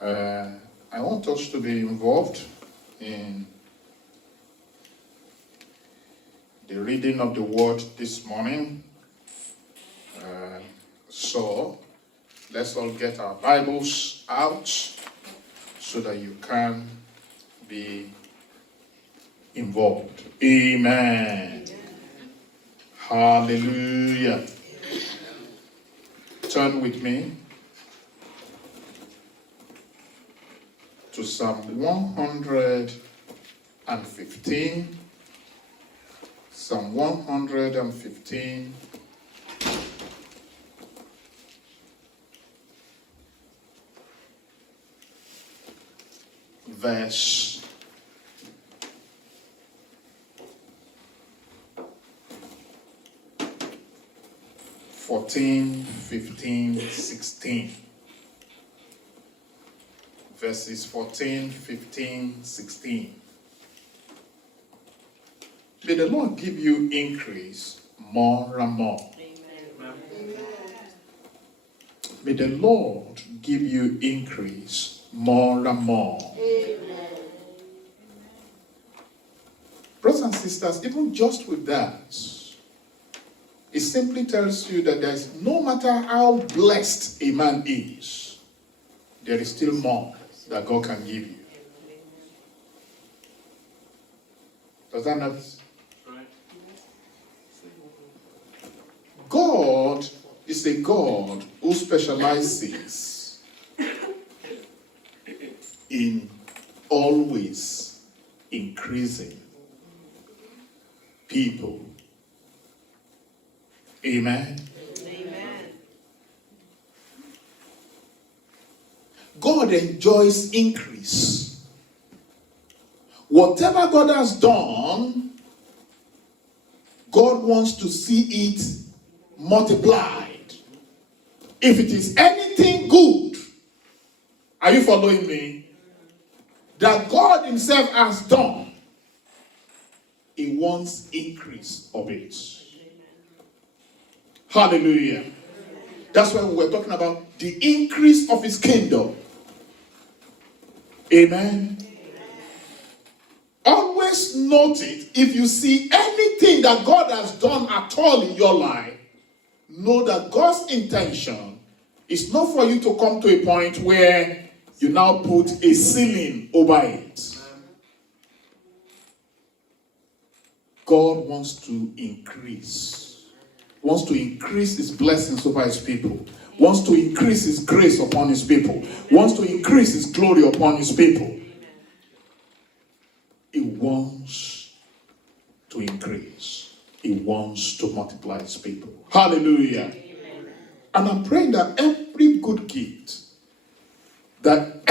I want us to be involved in the reading of the word this morning. So let's all get our Bibles out so that you can be involved. Amen. Hallelujah. Turn with me to Psalm 115. Psalm 115. Verse 14, 15, 16. Verses 14, 15, 16. May the Lord give you increase more and more. Amen. May the Lord give you increase more and more. Amen. Brothers and sisters, even just with that, it simply tells you that there's no matter how blessed a man is, there is still more that God can give you. Does that not? God is a God who specializes in always increasing people. Amen. Amen. God enjoys increase. Whatever God has done, God wants to see it multiplied. If it is anything good, are you following me? That God himself has done, he wants increase of it. Hallelujah. That's why we were talking about the increase of his kingdom. Amen. Always note it. If you see anything that God has done at all in your life, know that God's intention is not for you to come to a point where you now put a ceiling over it. God wants to increase. Wants to increase his blessings over his people. Wants to increase his grace upon his people. Wants to increase his glory upon his people. He wants to increase. He wants to multiply his people. Hallelujah. Amen. And I'm praying that every good gift that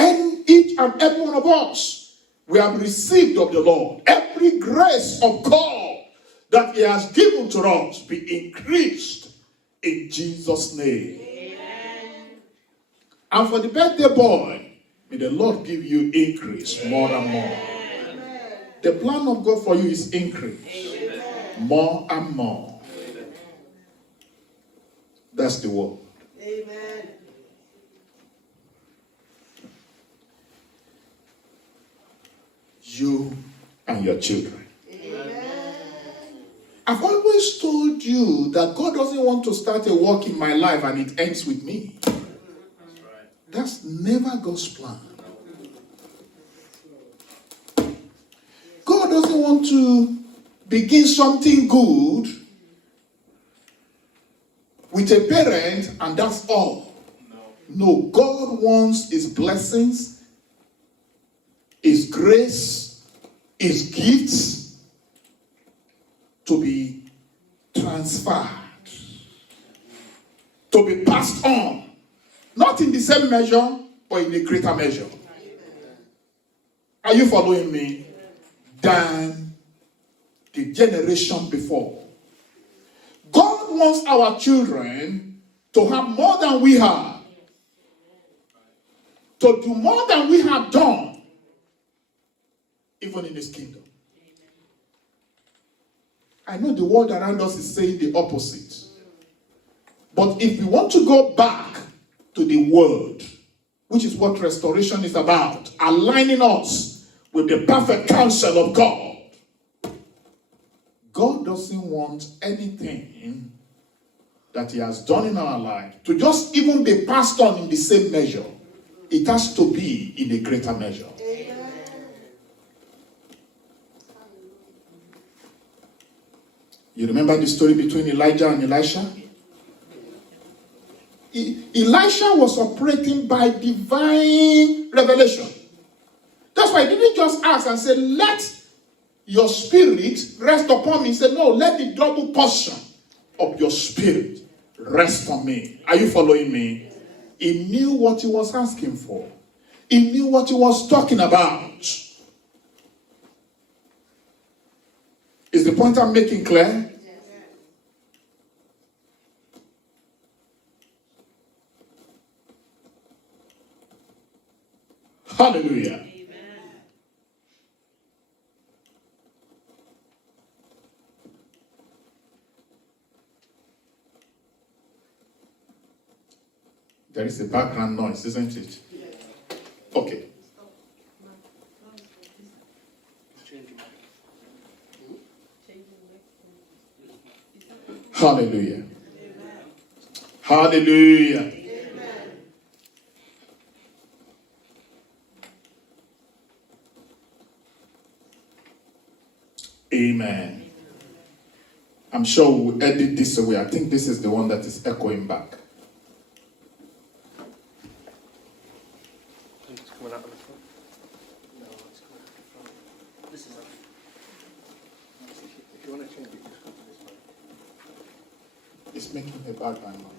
each and every one of us we have received of the Lord, every grace of God that he has given to us be increased in Jesus' name. Amen. And for the birthday boy, may the Lord give you increase more and more. Amen. The plan of God for you is increase. Amen. More and more. Amen. That's the word. Amen. You and your children. I've always told you that God doesn't want to start a work in my life and it ends with me. That's right. That's never God's plan. God doesn't want to begin something good with a parent and that's all. No, God wants his blessings, his grace, his gifts to be transferred, to be passed on, not in the same measure, but in a greater measure. Are you following me? Than the generation before. God wants our children to have more than we have, to do more than we have done, even in his kingdom. I know the world around us is saying the opposite. But if we want to go back to the word, which is what restoration is about, aligning us with the perfect counsel of God. God doesn't want anything that he has done in our life to just even be passed on in the same measure. It has to be in a greater measure. You remember the story between Elijah and Elisha? Elisha was operating by divine revelation. That's why he didn't just ask and say, let your spirit rest upon me. He said, no, let the double portion of your spirit rest on me. Are you following me? He knew what he was asking for. He knew what he was talking about. Is the point I'm making clear? Hallelujah. Amen. There is a background noise, isn't it? Okay. Hallelujah. Amen. Hallelujah. Amen. Amen. I'm sure we'll edit this away. I think this is the one that is echoing back. It's coming out of the front. No, it's coming out of the front. This is up. If you want to change it, just go to this mic. It's making a background noise.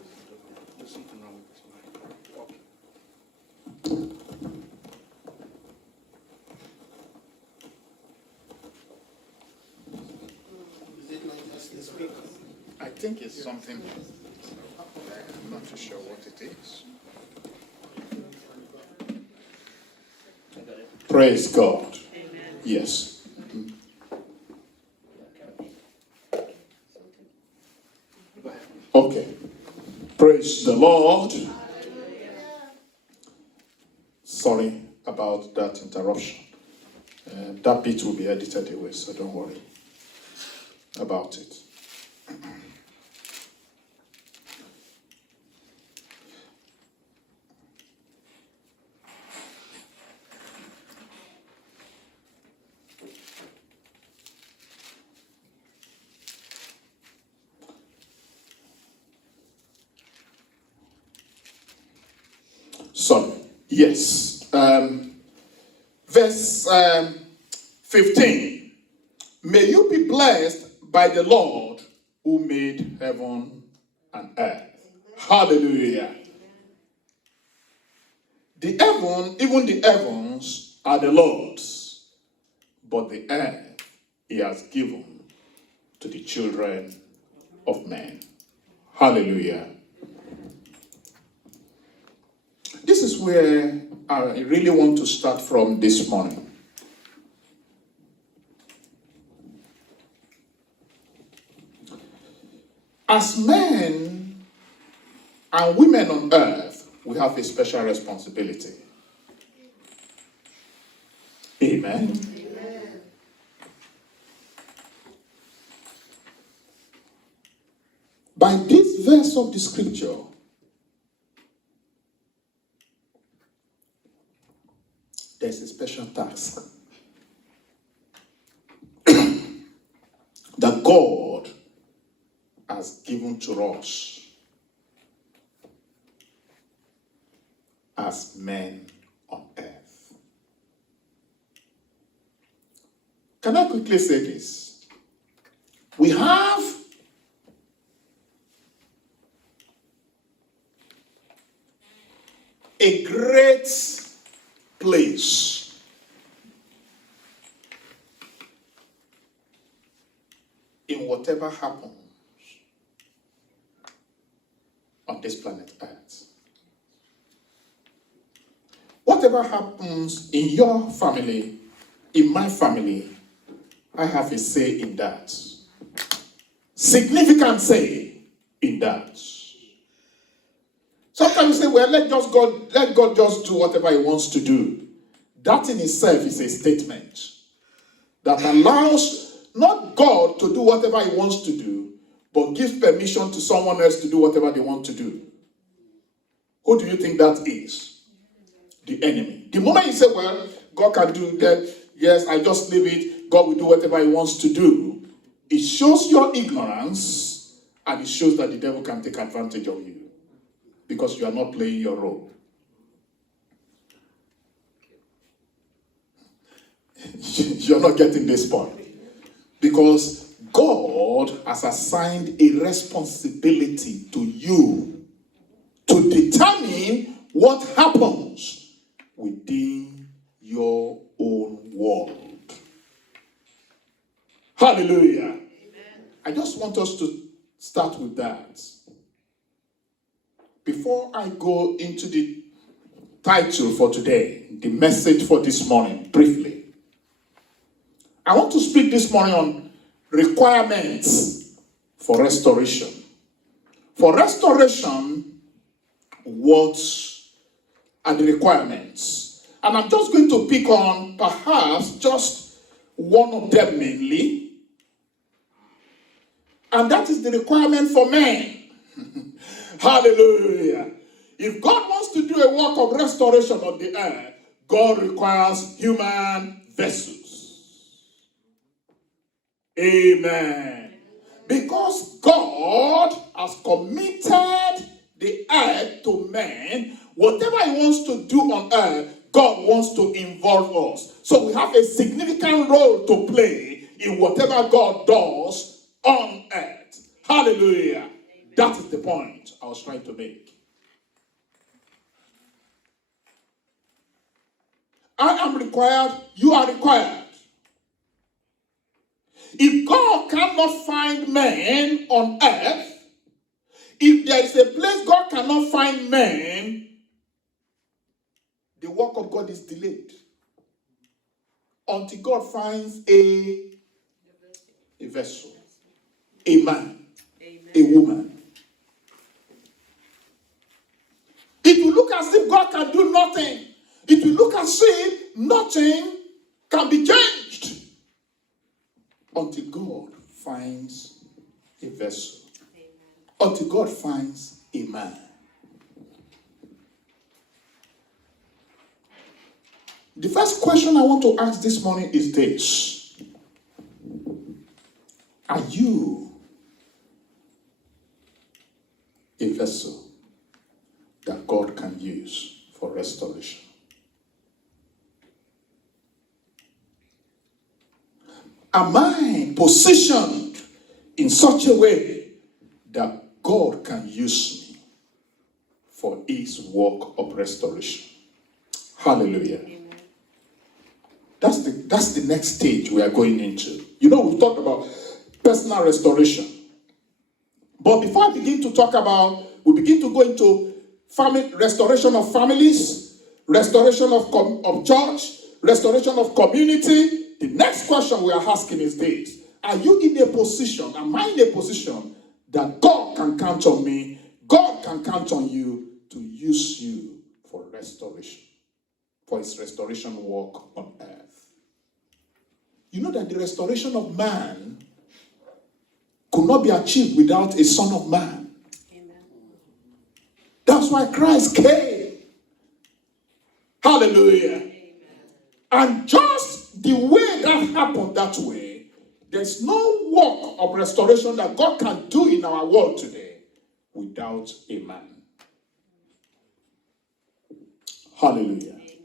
There's something wrong with this mic. Okay. I think it's something. I'm not too sure what it is. Praise God. Amen. Yes. Okay. Praise the Lord. Sorry about that interruption. That bit will be edited away, so don't worry about it. Sorry. Yes. Verse 15. May you be blessed by the Lord who made heaven and earth. Hallelujah. The heaven, even the heavens, are the Lord's, but the earth he has given to the children of men. Hallelujah. This is where I really want to start from this morning. As men and women on earth, we have a special responsibility. Amen. Amen. By this verse of the scripture, there's a special task that God has given to us as men on earth. Can I quickly say this? We have a great place in whatever happens on this planet Earth. Whatever happens in your family, in my family, I have a say in that. Significant say in that. Sometimes you say, well, let God just do whatever he wants to do. That in itself is a statement that allows not God to do whatever he wants to do, but gives permission to someone else to do whatever they want to do. Who do you think that is? The enemy. The moment you say, well, God can do that, yes, I just leave it, God will do whatever he wants to do, it shows your ignorance, and it shows that the devil can take advantage of you because you are not playing your role. You're not getting this point. Because God has assigned a responsibility to you to determine what happens within your own world. Hallelujah. Amen. I just want us to start with that. Before I go into the title for today, the message for this morning, briefly, I want to speak this morning on requirements for restoration. For restoration, what are the requirements? And I'm just going to pick on perhaps just one of them mainly. And that is the requirement for men. Hallelujah. If God wants to do a work of restoration on the earth, God requires human vessels. Amen. Because God has committed the earth to man, whatever he wants to do on earth, God wants to involve us. So we have a significant role to play in whatever God does on earth. Hallelujah. Amen. That is the point I was trying to make. I am required, you are required. If God cannot find men on earth, if there is a place God cannot find men, the work of God is delayed until God finds a vessel, a man, a woman. It will look as if God can do nothing. It will look as if nothing can be changed until God finds a vessel. Until God finds a man. The first question I want to ask this morning is this. Are you a vessel that God can use for restoration? Am I positioned in such a way that God can use me for his work of restoration? Hallelujah. Amen. That's the next stage we are going into. You know, we've talked about personal restoration. But before I begin to talk about, we begin to go into family, restoration of families, restoration of church, restoration of community. The next question we are asking is this. Are you in a position, am I in a position that God can count on me, God can count on you to use you for restoration, for his restoration work on earth? You know that the restoration of man could not be achieved without a son of man. Amen. That's why Christ came. Hallelujah. Amen. And just the way that happened that way, there's no work of restoration that God can do in our world today without a man. Hallelujah. Amen.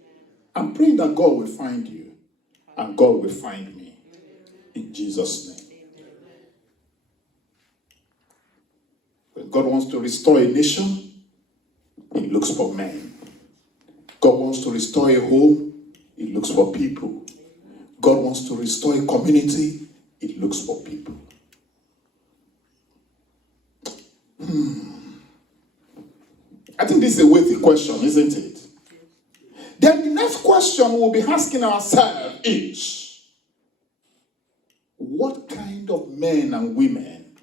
I'm praying that God will find you and God will find me. In Jesus' name. When God wants to restore a nation, he looks for men. God wants to restore a home, he looks for people. God wants to restore a community, he looks for people. I think this is a weighty question, isn't it? Then the next question we'll be asking ourselves is, what kind of men and women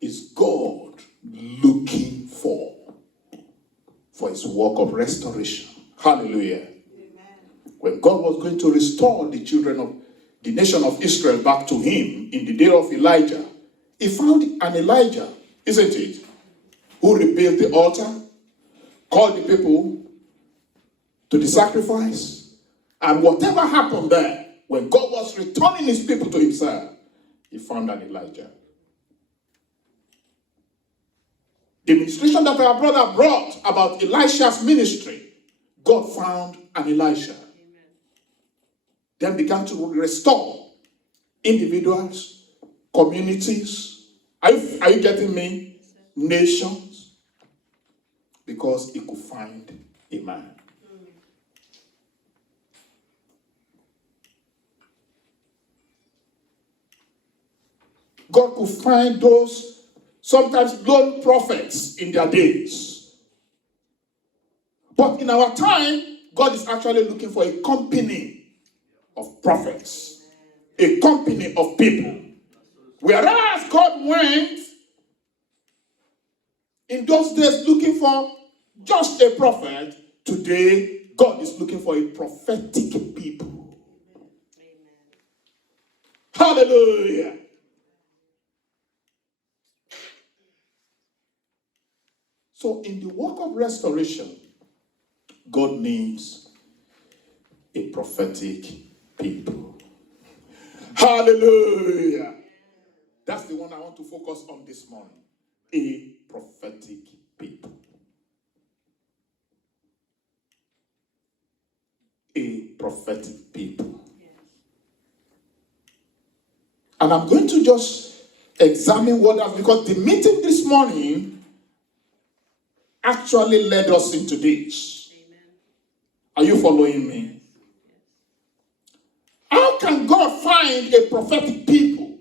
is God looking for? was a work of restoration. Hallelujah. When God was going to restore the children of the nation of Israel back to him in the day of Elijah, he found an Elijah, isn't it, who rebuilt the altar, called the people to the sacrifice, and whatever happened there, when God was returning his people to himself, he found an Elijah. The ministration that our brother brought about Elisha's ministry, God found an Elisha. Then began to restore individuals, communities. Are you getting me? Nations. Because he could find a man. God could find those sometimes lone prophets in their days. But in our time, God is actually looking for a company of prophets, a company of people. Whereas God went in those days looking for just a prophet, today God is looking for a prophetic people. Hallelujah. So in the work of restoration, God needs a prophetic people. Hallelujah. That's the one I want to focus on this morning. A prophetic people. A prophetic people. And I'm going to just examine what that, because the meeting this morning actually led us into this. Amen. Are you following me? How can God find a prophetic people?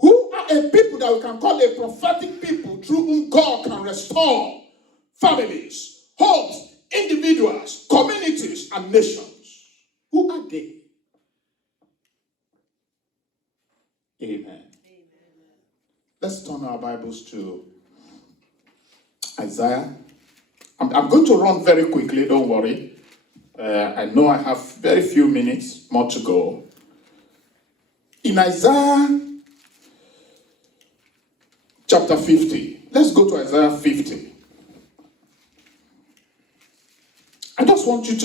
Who are a people that we can call a prophetic people through whom God can restore families, homes, individuals, communities, and nations? Who are they? Amen. Let's turn our Bibles to Isaiah. I'm going to run very quickly, don't worry. I know I have very few minutes more to go. In Isaiah chapter 50, let's go to Isaiah 50. I just want you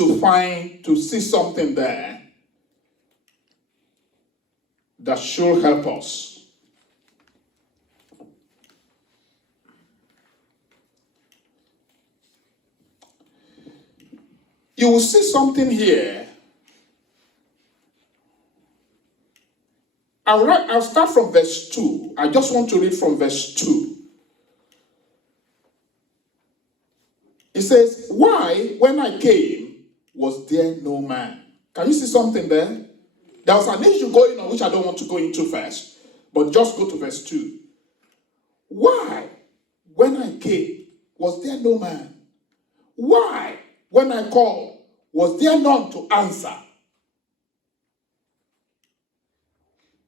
to see something there that should help us. You will see something here. I'll start from verse 2. I just want to read from verse 2. It says, "Why, when I came, was there no man?" Can you see something there? There was an issue going on, which I don't want to go into first, but just go to verse 2. "Why, when I came, was there no man? Why, when I called, was there none to answer?"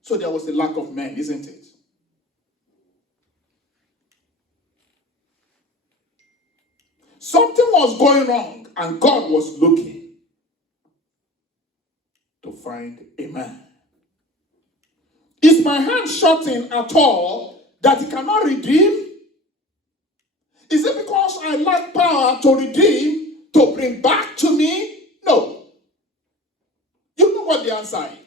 So there was a lack of men, isn't it? Something was going wrong, and God was looking to find a man. Is my hand shortened at all that he cannot redeem? Is it because I lack power to redeem, to bring back to me? No. You know what the answer is.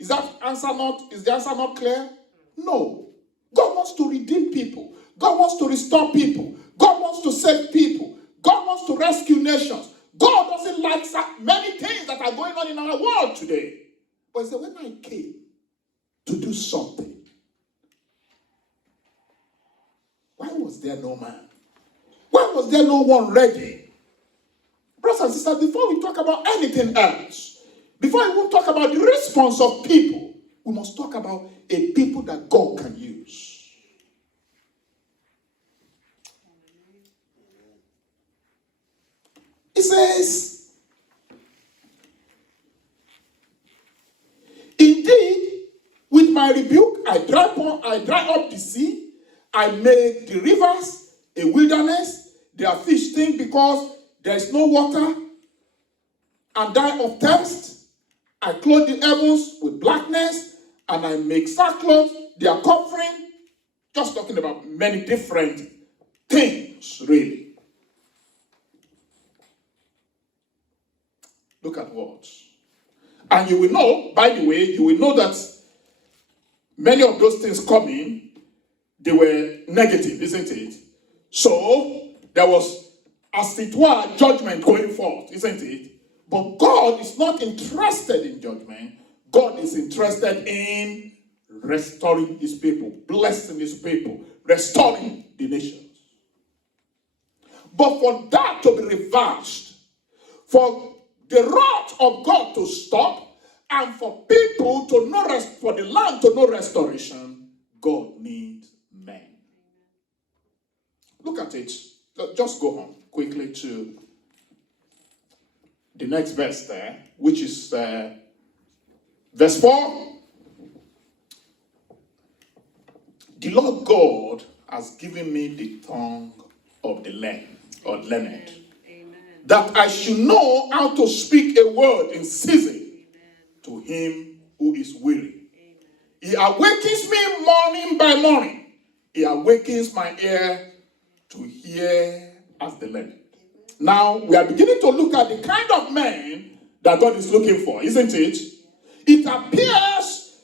Is the answer not clear? No. God wants to redeem people. God wants to restore people. God wants to save people. God wants to rescue nations. God doesn't like many things that are going on in our world today. But he said, when I came to do something, why was there no man? Why was there no one ready? Brothers and sisters, before we talk about anything else, before we even talk about the response of people, we must talk about a people that God can use. It says, "Indeed, with my rebuke, I dry up the sea. I made the rivers a wilderness. Their fish stink because there is no water and die of thirst. I clothe the heavens with blackness and I make sackcloth their covering. Just talking about many different things, really. Look at words. And you will know, by the way, you will know that many of those things coming, they were negative, isn't it? So, there was, as it were, judgment going forth, isn't it? But God is not interested in judgment. God is interested in restoring his people, blessing his people, restoring the nations. But for that to be reversed, for the wrath of God to stop, and for people to know for the land to know restoration, God needs men. Look at it. Just go on quickly to the next verse there, which is verse 4. The Lord God has given me the tongue of the learned, or learned, that I should know how to speak a word in season to him who is weary. He awakens me morning by morning. He awakens my ear to hear as the learned. Now, we are beginning to look at the kind of men that God is looking for, isn't it? It appears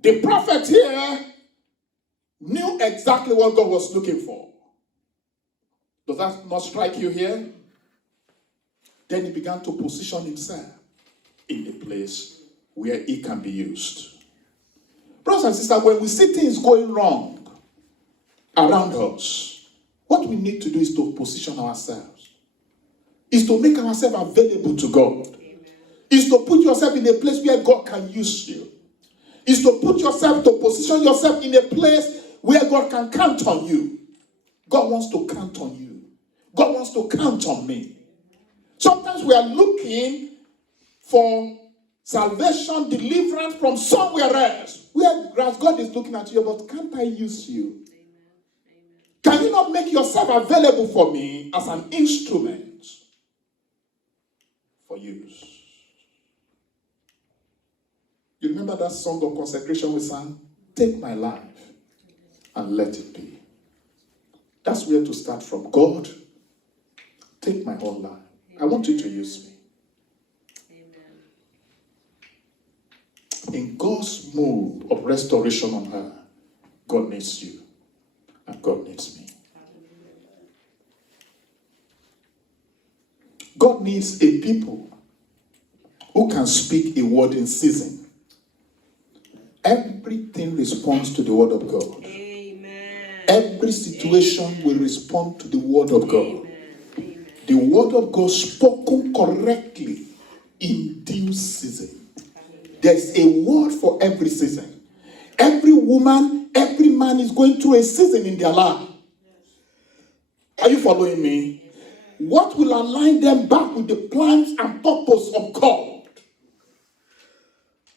the prophet here knew exactly what God was looking for. Does that not strike you here? Then he began to position himself in a place where he can be used. Brothers and sisters, when we see things going wrong around us, what we need to do is to position ourselves. Is to make ourselves available to God. Amen. Is to put yourself in a place where God can use you. Is to put yourself, to position yourself in a place where God can count on you. God wants to count on you. God wants to count on me. Sometimes we are looking for salvation, deliverance from somewhere else. Whereas God is looking at you, but can't I use you? Can you not make yourself available for me as an instrument for use? You remember that song of consecration we sang? Take my life and let it be. That's where to start from. God, take my whole life. I want you to use me. In God's move of restoration on her, God needs you and God needs me. God needs a people who can speak a word in season. Everything responds to the word of God. Amen. Every situation will respond to the word of God. Amen. The word of God spoken correctly in due season. There's a word for every season. Every woman, every man is going through a season in their life. Are you following me? What will align them back with the plans and purpose of God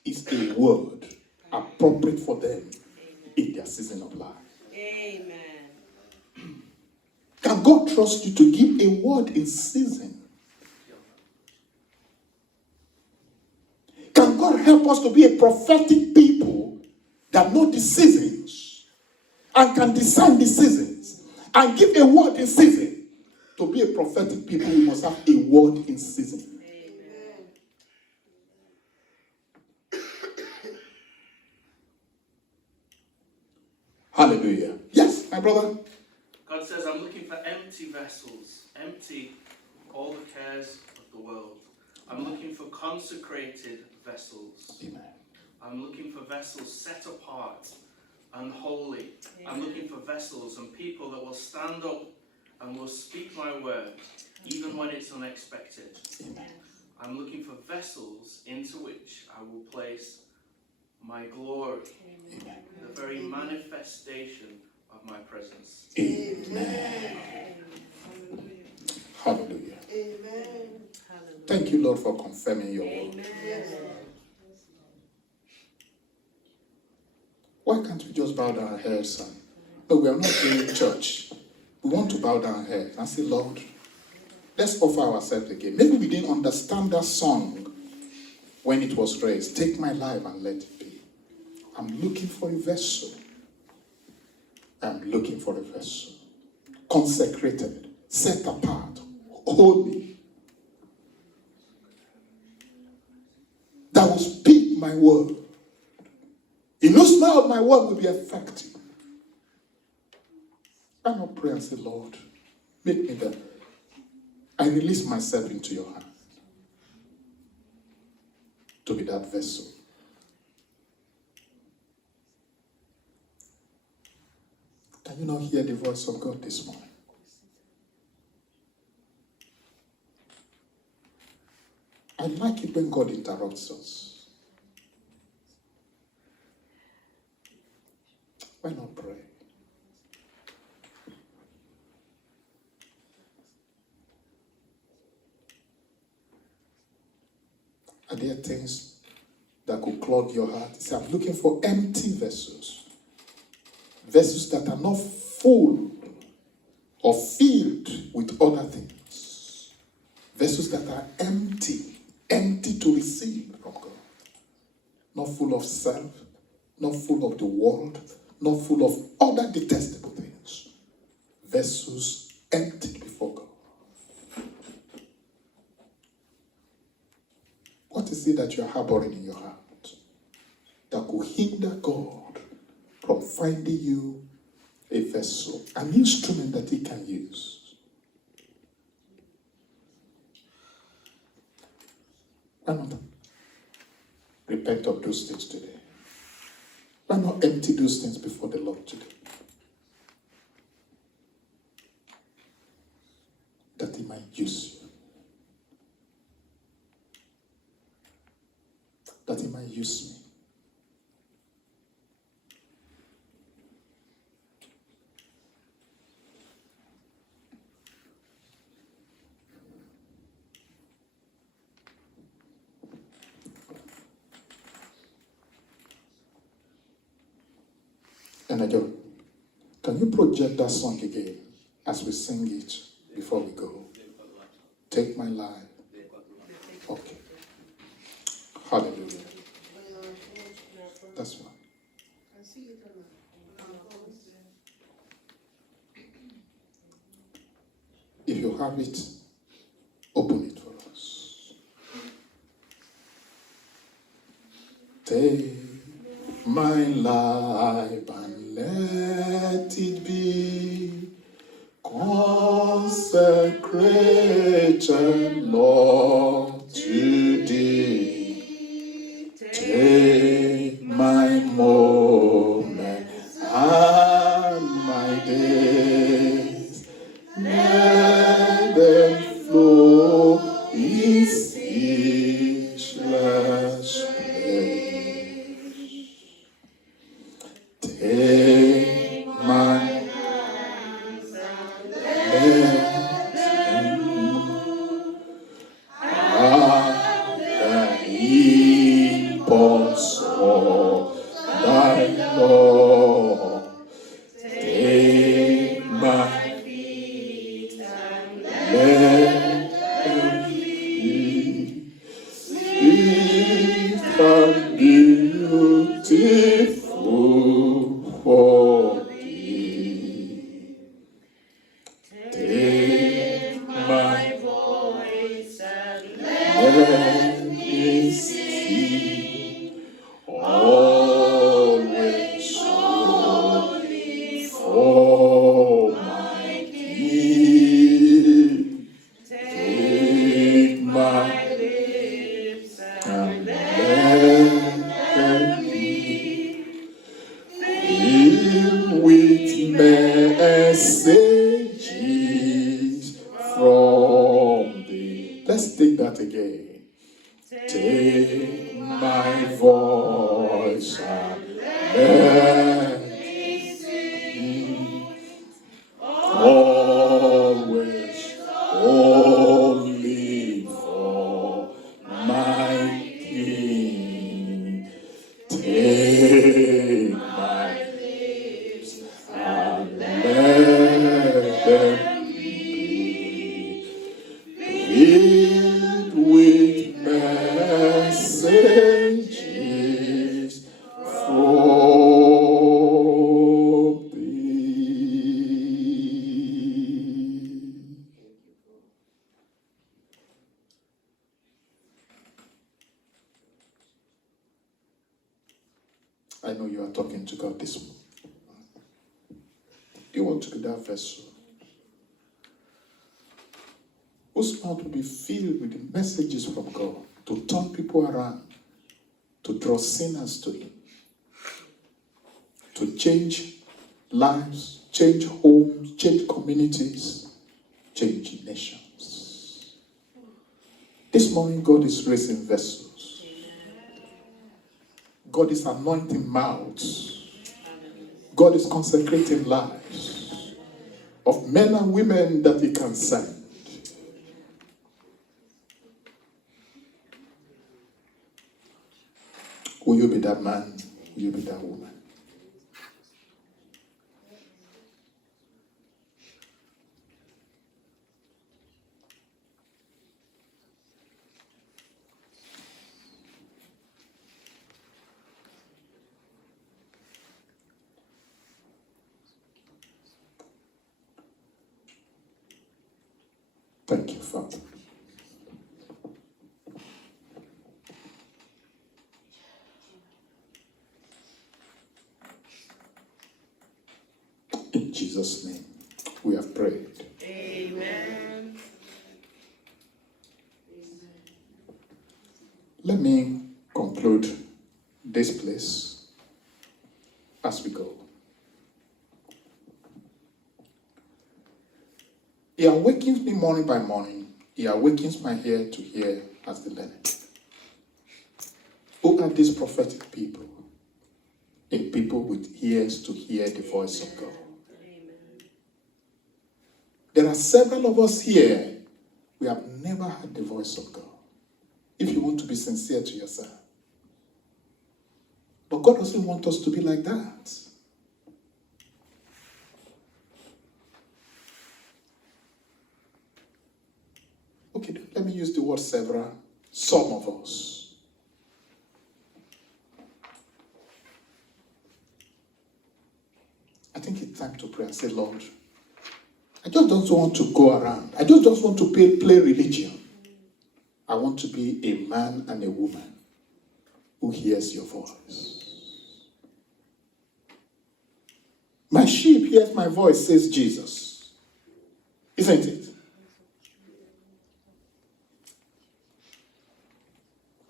is a word appropriate for them in their season of life. Amen. Can God trust you to give a word in season? Can God help us to be a prophetic people that know the seasons and can discern the seasons and give a word in season? To be a prophetic people, we must have a word in season. Hallelujah. Yes, my brother. God says, I'm looking for empty vessels, empty all the cares of the world. I'm looking for consecrated vessels. Amen. I'm looking for vessels set apart and holy. Amen. I'm looking for vessels and people that will stand up and will speak my word, even when it's unexpected. Amen. I'm looking for vessels into which I will place my glory. Amen. The very manifestation of my presence. Amen. Hallelujah. Amen. Thank you, Lord, for confirming your word. Why can't we just bow down our heads and, but we are not doing church. We want to bow down here and say, Lord, let's offer ourselves again. Maybe we didn't understand that song when it was raised. Take my life and let it be. I'm looking for a vessel. I'm looking for a vessel. Consecrated, set apart, holy. That will speak my word. In no smile, my word will be effective. I not pray and say, Lord, make me that. I release myself into your hand to be that vessel. Can you not hear the voice of God this morning? I like it when God interrupts us. Why not pray? Are there things that could clog your heart? Say, I'm looking for empty vessels. Vessels that are not full or filled with other things. Vessels that are empty to receive from God. Not full of self, not full of the world, not full of other detestable things. Vessels empty before God. What is it that you are harboring in your heart that could hinder God from finding you a vessel, an instrument that he can use? Why not repent of those things today? Why not empty those things before the Lord today? That he might use you. That he might use me. And again, can you project that song again as we sing it before we go? Take my life. Okay. Hallelujah. That's one. If you have it, open it for us. Take my life and let it be consecrated, Lord, to thee. Take my moment and my days, let them flow in speechless praise. Take my hands and let them move at the impulse of thy law. Take my feet and let them be sweet and beautiful for thee. Take my voice and let me sing, always only for my King. Take my lips and let them be filled with messages from thee. Let's take that again. Take my voice and let me sing, always only for my King. Take my lips and let them know you are talking to God this morning? Do you want to be that vessel whose mouth will be filled with the messages from God to turn people around, to draw sinners to Him, to change lives, change homes, change communities, change nations? This morning, God is raising vessels. God is anointing mouths. God is consecrating lives of men and women that He can send. Will you be that man? Will you be that woman? Thank you, Father. In Jesus' name, we have prayed. Amen. Let me conclude this place as we go. He awakens me morning by morning. He awakens my ear to hear as the learned. Who are these prophetic people? A people with ears to hear the voice of God. There are several of us here, we have never heard the voice of God. If you want to be sincere to yourself. But God doesn't want us to be like that. Okay, let me use the word several. Some of us. I think it's time to pray and say, Lord, I just don't want to go around. I just don't want to play religion. I want to be a man and a woman who hears your voice. My sheep hears my voice, says Jesus. Isn't it?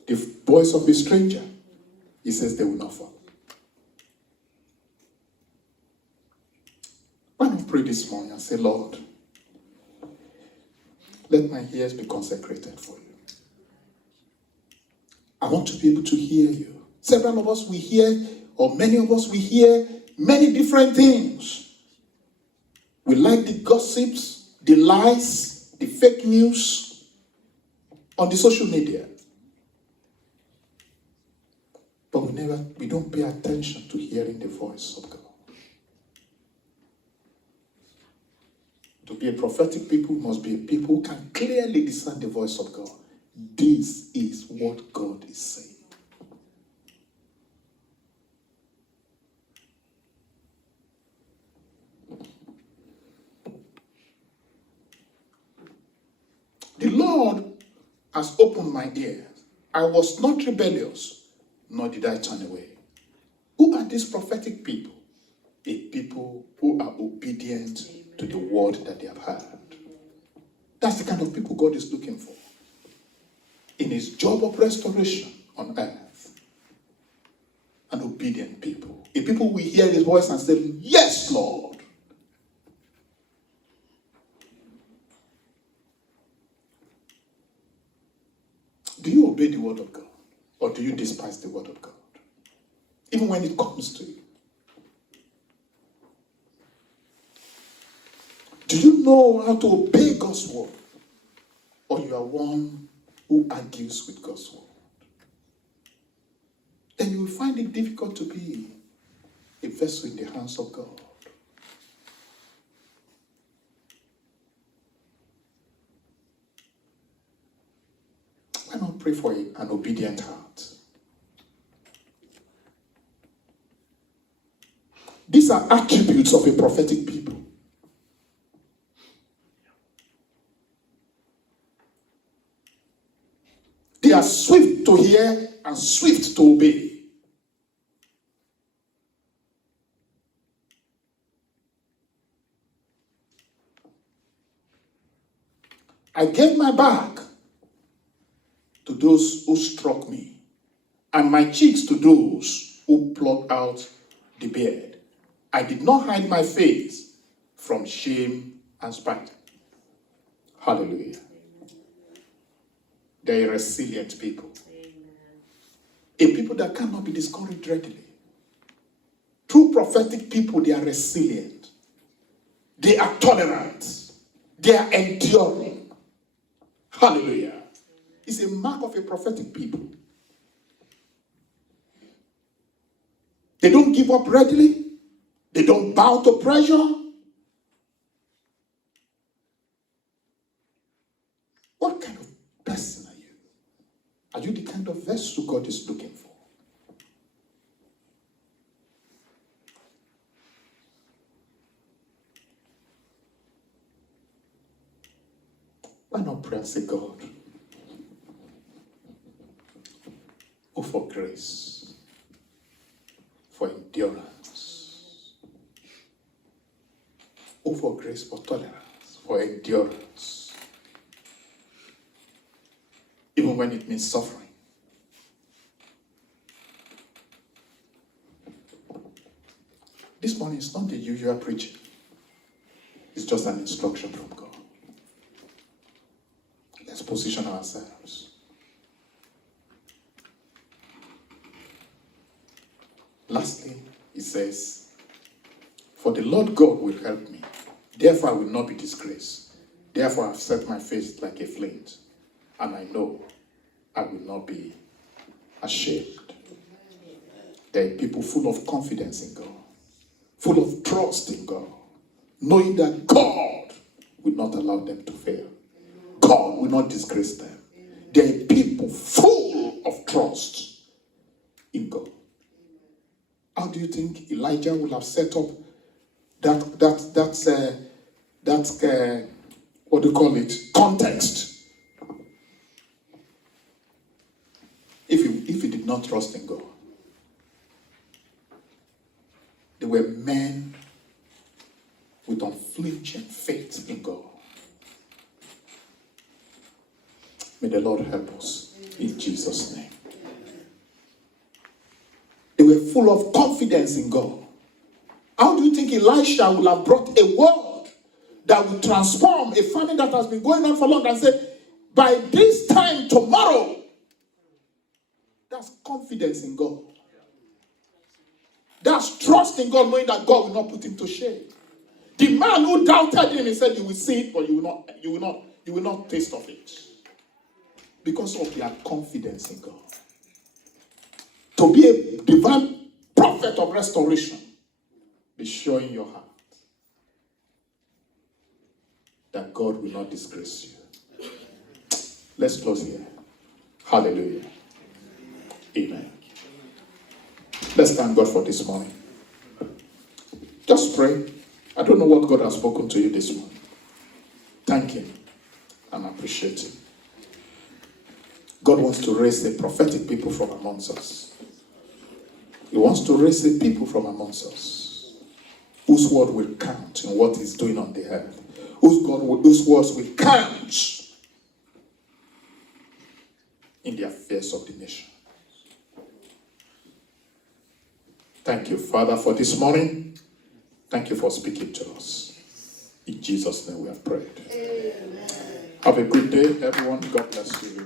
The voice of a stranger, He says they will not follow. Why not pray this morning and say, Lord, let my ears be consecrated for you. I want to be able to hear you. Several of us, we hear, or many of us, we hear many different things. We like the gossips, the lies, the fake news on the social media. But we don't pay attention to hearing the voice of God. To be a prophetic people must be a people who can clearly discern the voice of God. This is what God is saying. The Lord has opened my ears. I was not rebellious, nor did I turn away. Who are these prophetic people? A people who are obedient to the word that they have heard. That's the kind of people God is looking for in His job of restoration on earth. An obedient people. A people who hear His voice and say, yes, Lord. Do you obey the word of God? Or do you despise the word of God? Even when it comes to you. Do you know how to obey God's word? Or you are one who argues with God's word? Then you will find it difficult to be a vessel in the hands of God. Why not pray for an obedient heart? These are attributes of a prophetic people. They are swift to hear and swift to obey. I gave my back to those who struck me, and my cheeks to those who plucked out the beard. I did not hide my face from shame and spite. Hallelujah. They are resilient people. A people that cannot be discouraged readily. True prophetic people, they are resilient. They are tolerant. They are enduring. Hallelujah. It's a mark of a prophetic people. They don't give up readily. They don't bow to pressure. What kind of person are you? Are you the kind of vessel God is looking for? Why not pray and say, God, oh, for grace, for endurance, oh, for grace, for tolerance, for endurance, even when it means suffering. This morning is not the usual preaching. It's just an instruction from God. Let's position ourselves. Lastly, he says, for the Lord God will help me. Therefore, I will not be disgraced. Therefore, I have set my face like a flint, and I know I will not be ashamed. There are people full of confidence in God, full of trust in God, knowing that God will not allow them to fail. God will not disgrace them. There are people full of trust in God. How do you think Elijah would have set up that what do you call it, context, if he did not trust in God? They were men with unflinching faith in God. May the Lord help us in Jesus' name. They were full of confidence in God. How do you think Elisha would have brought a word that would transform a famine that has been going on for long and say, by this time tomorrow? That's confidence in God. That's trust in God, knowing that God will not put him to shame. The man who doubted him, he said, you will see it, but you will not taste of it. Because of their confidence in God. To be a divine prophet of restoration, be sure in your heart that God will not disgrace you. Let's close here. Hallelujah. Amen. Let's thank God for this morning. Just pray. I don't know what God has spoken to you this morning. Thank him and appreciate him. God wants to raise a prophetic people from amongst us. He wants to raise a people from amongst us whose word will count in what he's doing on the earth. Whose words will count in the affairs of the nation. Thank you, Father, for this morning. Thank you for speaking to us. In Jesus' name we have prayed. Amen. Have a good day, everyone. God bless you.